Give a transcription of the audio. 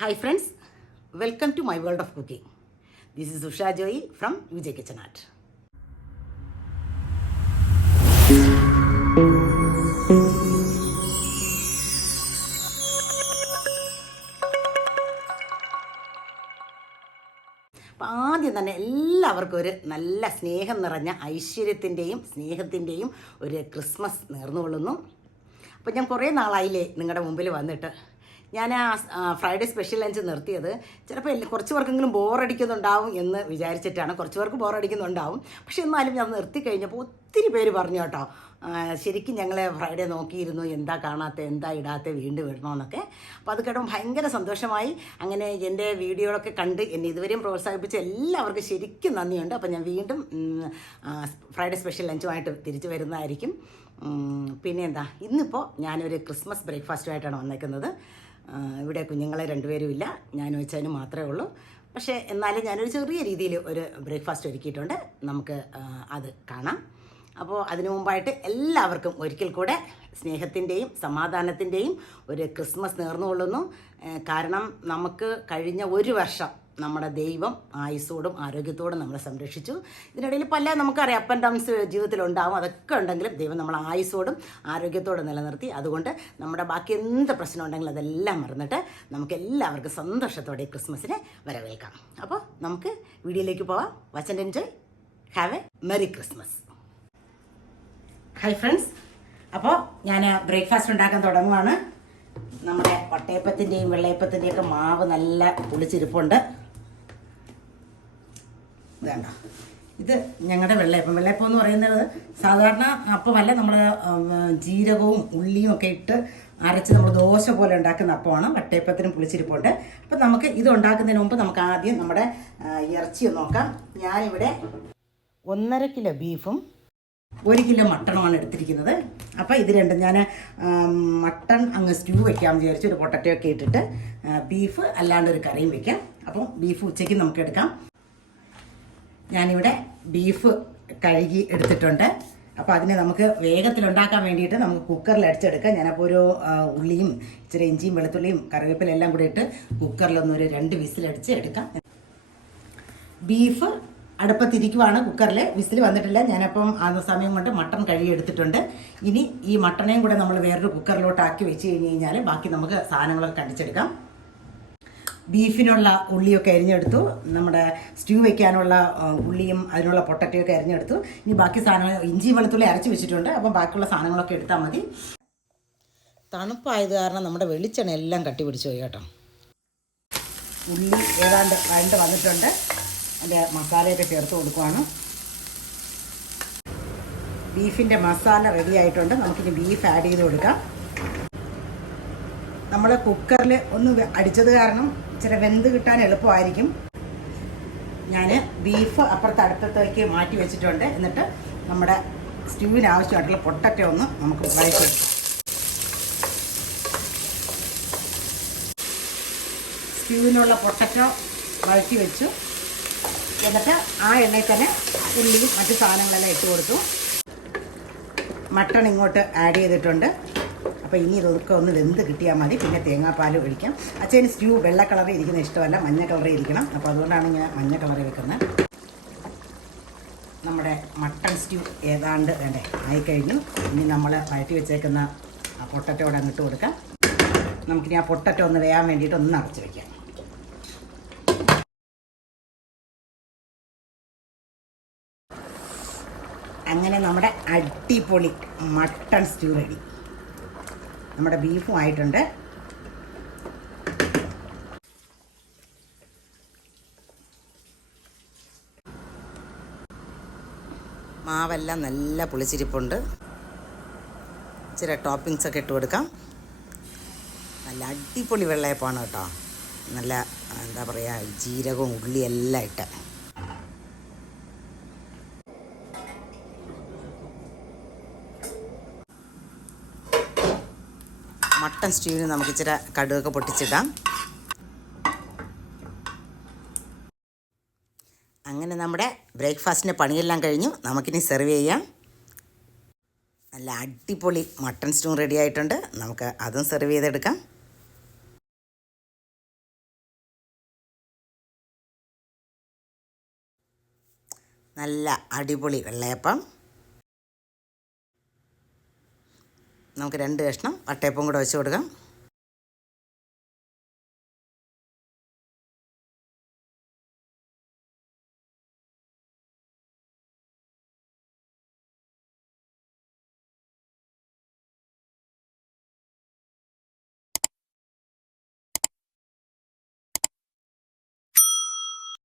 Hi friends, welcome to my world of cooking. This is Usha Joy from UJ Kitchen Art. അപ്പോൾ ആദ്യം തന്നെ എല്ലാവർക്കും ഒരു നല്ല സ്നേഹം നിറഞ്ഞ ഐശ്വര്യത്തിൻ്റെയും സ്നേഹത്തിൻ്റെയും ഒരു ക്രിസ്മസ് നേർന്നുകൊള്ളുന്നു. അപ്പോൾ ഞാൻ കുറേ നാളായില്ലേ നിങ്ങളുടെ മുമ്പിൽ വന്നിട്ട്. ഞാൻ ഫ്രൈഡേ സ്പെഷ്യൽ ലഞ്ച് നിർത്തിയത് ചിലപ്പോൾ കുറച്ച് പേർക്കെങ്കിലും ബോറടിക്കുന്നുണ്ടാവും എന്ന് വിചാരിച്ചിട്ടാണ്. കുറച്ച് പേർക്ക് ബോറടിക്കുന്നുണ്ടാവും, പക്ഷെ എന്നാലും ഞാൻ നിർത്തി കഴിഞ്ഞപ്പോൾ ഒത്തിരി പേര് പറഞ്ഞു കേട്ടോ, ശരിക്കും ഞങ്ങൾ ഫ്രൈഡേ നോക്കിയിരുന്നു, എന്താ കാണാത്ത, എന്താ ഇടാത്ത, വീണ്ടും ഇടണമെന്നൊക്കെ. അപ്പോൾ അത് കേട്ടപ്പോൾ ഭയങ്കര സന്തോഷമായി. അങ്ങനെ എൻ്റെ വീഡിയോകളൊക്കെ കണ്ട് എന്നെ ഇതുവരെയും പ്രോത്സാഹിപ്പിച്ച എല്ലാവർക്കും ശരിക്കും നന്ദിയുണ്ട്. അപ്പോൾ ഞാൻ വീണ്ടും ഫ്രൈഡേ സ്പെഷ്യൽ ലഞ്ചുമായിട്ട് തിരിച്ചു വരുന്നതായിരിക്കും. പിന്നെ എന്താ, ഇന്നിപ്പോൾ ഞാനൊരു ക്രിസ്മസ് ബ്രേക്ക്ഫാസ്റ്റുമായിട്ടാണ് വന്നേക്കുന്നത്. ഇവിടെ കുഞ്ഞുങ്ങളെ രണ്ടുപേരും ഇല്ല, ഞാനും വെച്ചതിന് മാത്രമേ ഉള്ളൂ. പക്ഷേ എന്നാലും ഞാനൊരു ചെറിയ രീതിയിൽ ഒരു ബ്രേക്ക്ഫാസ്റ്റ് ഒരുക്കിയിട്ടുണ്ട്. നമുക്ക് അത് കാണാം. അപ്പോൾ അതിനു മുമ്പായിട്ട് എല്ലാവർക്കും ഒരിക്കൽ കൂടെ സ്നേഹത്തിൻ്റെയും സമാധാനത്തിൻ്റെയും ഒരു ക്രിസ്മസ് നേർന്നുകൊള്ളുന്നു. കാരണം നമുക്ക് കഴിഞ്ഞ ഒരു വർഷം നമ്മുടെ ദൈവം ആയുസ്സോടും ആരോഗ്യത്തോടും നമ്മളെ സംരക്ഷിച്ചു. ഇതിനിടയിൽ പല നമുക്കറിയാം അപ്പ് ആൻഡ് ഡൗൺസ് ജീവിതത്തിലുണ്ടാവും. അതൊക്കെ ഉണ്ടെങ്കിലും ദൈവം നമ്മളെ ആയുസ്സോടും ആരോഗ്യത്തോടും നിലനിർത്തി. അതുകൊണ്ട് നമ്മുടെ ബാക്കി എന്ത് പ്രശ്നം ഉണ്ടെങ്കിലും അതെല്ലാം മറന്നിട്ട് നമുക്ക് എല്ലാവർക്കും സന്തോഷത്തോടെ ക്രിസ്മസിനെ വരവേൽക്കാം. അപ്പോൾ നമുക്ക് വീഡിയോയിലേക്ക് പോവാം. Watch and enjoy. Have A merry Christmas. Hi friends, അപ്പോൾ ഞാൻ ബ്രേക്ക്ഫാസ്റ്റ് ഉണ്ടാക്കാൻ തുടങ്ങുവാണ്. നമ്മുടെ വട്ടയപ്പത്തിൻ്റെയും വെള്ളയപ്പത്തിൻ്റെയൊക്കെ മാവ് നല്ല പുളിച്ചിരിപ്പുണ്ട്. വേണ്ട, ഇത് ഞങ്ങളുടെ വെള്ളയപ്പം എന്ന് പറയുന്നത് സാധാരണ അപ്പമല്ല, നമ്മൾ ജീരകവും ഉള്ളിയും ഒക്കെ ഇട്ട് അരച്ച് നമ്മൾ ദോശ പോലെ ഉണ്ടാക്കുന്ന അപ്പമാണ്. വട്ടയപ്പത്തിനും പുളിച്ചിരിപ്പുണ്ട്. അപ്പം നമുക്ക് ഇത് ഉണ്ടാക്കുന്നതിന് മുമ്പ് നമുക്ക് ആദ്യം നമ്മുടെ ഇറച്ചി നോക്കാം. ഞാനിവിടെ 1.5 കിലോ ബീഫും 1 കിലോ മട്ടണുമാണ് എടുത്തിരിക്കുന്നത്. അപ്പോൾ ഇത് രണ്ടും ഞാൻ മട്ടൺ അങ്ങ് സ്റ്റ്യൂ വയ്ക്കാമെന്ന് വിചാരിച്ചു. ഒരു പൊട്ടറ്റോ ഒക്കെ ഇട്ടിട്ട് ബീഫ് അല്ലാണ്ട് ഒരു കറിയും വെക്കാം. അപ്പം ബീഫ് ഉച്ചയ്ക്ക് നമുക്ക് എടുക്കാം. ഞാനിവിടെ ബീഫ് കഴുകി എടുത്തിട്ടുണ്ട്. അപ്പോൾ അതിനെ നമുക്ക് വേഗത്തിലുണ്ടാക്കാൻ വേണ്ടിയിട്ട് നമുക്ക് കുക്കറിൽ അടിച്ചെടുക്കാം. ഞാനപ്പോൾ ഒരു ഉള്ളിയും ഇച്ചിരി ഇഞ്ചിയും വെളുത്തുള്ളിയും കറിവേപ്പില എല്ലാം കൂടി ഇട്ട് കുക്കറിലൊന്നൊരു 2 വിസിലടിച്ച് എടുക്കാം. ബീഫ് അടുപ്പത്തിരിക്കുവാണ്, കുക്കറിൽ വിസിൽ വന്നിട്ടില്ല. ഞാനപ്പം ആ സമയം കൊണ്ട് മട്ടൺ കഴുകി എടുത്തിട്ടുണ്ട്. ഇനി ഈ മട്ടണയും കൂടെ നമ്മൾ വേറൊരു കുക്കറിലോട്ട് ആക്കി വെച്ച് കഴിഞ്ഞ് കഴിഞ്ഞാൽ ബാക്കി നമുക്ക് സാധനങ്ങളൊക്കെ കണ്ടിച്ചെടുക്കാം. ബീഫിനുള്ള ഉള്ളിയൊക്കെ അരിഞ്ഞെടുത്തു, നമ്മുടെ സ്റ്റ്യൂ വയ്ക്കാനുള്ള ഉള്ളിയും അതിനുള്ള പൊട്ടറ്റയൊക്കെ അരിഞ്ഞെടുത്തു. ഇനി ബാക്കി സാധനങ്ങൾ ഇഞ്ചി വെളുത്തുള്ളി അരച്ച് വെച്ചിട്ടുണ്ട്. അപ്പം ബാക്കിയുള്ള സാധനങ്ങളൊക്കെ എടുത്താൽ മതി. തണുപ്പായത് കാരണം നമ്മുടെ വെളിച്ചെണ്ണ എല്ലാം കട്ടി പിടിച്ചു പോയി കേട്ടോ. ഉള്ളി ഏതാണ്ട് വഴണ്ട് വന്നിട്ടുണ്ട്. അതിൻ്റെ മസാലയൊക്കെ ചേർത്ത് കൊടുക്കുവാണ്. ബീഫിൻ്റെ മസാല റെഡി ആയിട്ടുണ്ട്. നമുക്കിനി ബീഫ് ആഡ് ചെയ്ത് കൊടുക്കാം. നമ്മൾ കുക്കറിൽ ഒന്ന് അടിച്ചത് കാരണം ഇച്ചിരി വെന്ത് കിട്ടാൻ എളുപ്പമായിരിക്കും. ഞാൻ ബീഫ് അപ്പുറത്ത് അടുപ്പത്തേക്ക് മാറ്റി വെച്ചിട്ടുണ്ട്. എന്നിട്ട് നമ്മുടെ സ്റ്റ്യൂവിന് ആവശ്യമായിട്ടുള്ള പൊട്ടറ്റോ ഒന്ന് നമുക്ക് വഴറ്റി വെക്കാം. സ്റ്റ്യൂവിനുള്ള പൊട്ടറ്റോ വഴറ്റി വെച്ചു. എന്നിട്ട് ആ എണ്ണയിൽ തന്നെ ഉള്ളിയും മറ്റു സാധനങ്ങളെല്ലാം ഇട്ട് കൊടുത്തു. മട്ടൺ ഇങ്ങോട്ട് ആഡ് ചെയ്തിട്ടുണ്ട്. അപ്പോൾ ഇനി ഇതൊക്കെ ഒന്ന് വെന്ത് കിട്ടിയാൽ മതി. പിന്നെ തേങ്ങാപ്പാൽ ഒഴിക്കാം. അച്ഛന് സ്റ്റ്യൂ വെള്ള കളറിൽ ഇരിക്കുന്ന ഇഷ്ടമല്ല, മഞ്ഞ കളറിൽ ഇരിക്കണം. അപ്പോൾ അതുകൊണ്ടാണ് ഞാൻ മഞ്ഞ കളറിൽ വെക്കുന്നത്. നമ്മുടെ മട്ടൺ സ്റ്റ്യൂ ഏതാണ്ട് വേണ്ടേ ആയിക്കഴിഞ്ഞു. ഇനി നമ്മൾ വഴറ്റി വെച്ചേക്കുന്ന ആ പൊട്ടറ്റോടെ അങ്ങോട്ട് കൊടുക്കാം. നമുക്കിനി ആ പൊട്ടറ്റോ ഒന്ന് വേകാൻ വേണ്ടിയിട്ട് ഒന്ന് അടച്ച് വയ്ക്കാം. അങ്ങനെ നമ്മുടെ അടിപൊളി മട്ടൺ സ്റ്റ്യൂ റെഡി. നമ്മുടെ ബീഫും ആയിട്ടുണ്ട്. മാവെല്ലാം നല്ല പുളിച്ചിരിപ്പുണ്ട്. ഇച്ചിരി ടോപ്പിങ്സ് ഒക്കെ ഇട്ട് കൊടുക്കാം. നല്ല അടിപൊളി വെള്ളയപ്പമാണ് കേട്ടോ. നല്ല എന്താ പറയുക, ജീരകവും ഉള്ളിയെല്ലാം ഇട്ട്. മട്ടൺ സ്റ്റ്യൂവിന് നമുക്ക് ഇച്ചിരി കടുകൊക്കെ പൊട്ടിച്ചിടാം. അങ്ങനെ നമ്മുടെ ബ്രേക്ക്ഫാസ്റ്റിൻ്റെ പണിയെല്ലാം കഴിഞ്ഞു. നമുക്കിനി സെർവ് ചെയ്യാം. നല്ല അടിപൊളി മട്ടൺ സ്റ്റൂ റെഡി ആയിട്ടുണ്ട്. നമുക്ക് അതും സെർവ് ചെയ്തെടുക്കാം. നല്ല അടിപൊളി വെള്ളയപ്പം. നമുക്ക് 2 കഷ്ണം വട്ടയപ്പം കൂടെ വെച്ച് കൊടുക്കാം.